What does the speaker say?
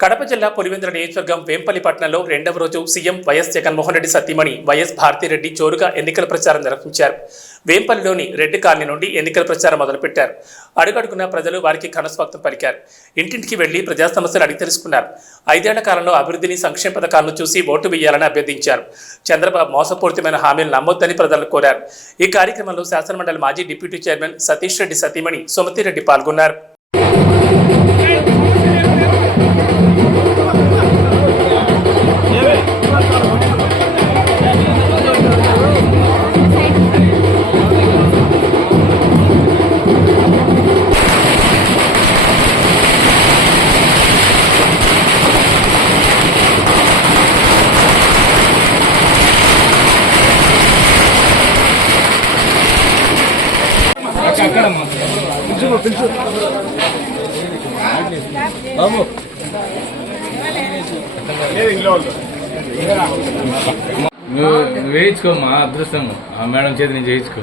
కడప జిల్లా పులివెందుల నియోజకవర్గం వేంపల్లి పట్టణంలో రెండవ రోజు సీఎం వైఎస్ జగన్మోహన్ రెడ్డి సతీమణి వైఎస్ భారతిరెడ్డి జోరుగా ఎన్నికల ప్రచారం నిర్వహించారు. వేంపల్లిలోని రెడ్డి కాలనీ నుండి ఎన్నికల ప్రచారం మొదలుపెట్టారు. అడుగడుగున ప్రజలు వారికి ఘనస్వాగతం పలికారు. ఇంటింటికి వెళ్ళి ప్రజా సమస్యలు అడిగి తెలుసుకున్నారు. ఐదేళ్ళ కాలంలో అభివృద్ధిని సంక్షేమ పథకాలను చూసి ఓటు వేయాలని అభ్యర్థించారు. చంద్రబాబు మోసపూరితమైన హామీలు నమ్మొద్దని ప్రజలను కోరారు. ఈ కార్యక్రమంలో శాసనమండలి మాజీ డిప్యూటీ చైర్మన్ సతీష్ రెడ్డి సతీమణి సుమతిరెడ్డి పాల్గొన్నారు. నువ్వు నువ్వు వేయించుకోమ్మా అదృష్టం. ఆ మేడం చేతి నుంచి వేయించుకో.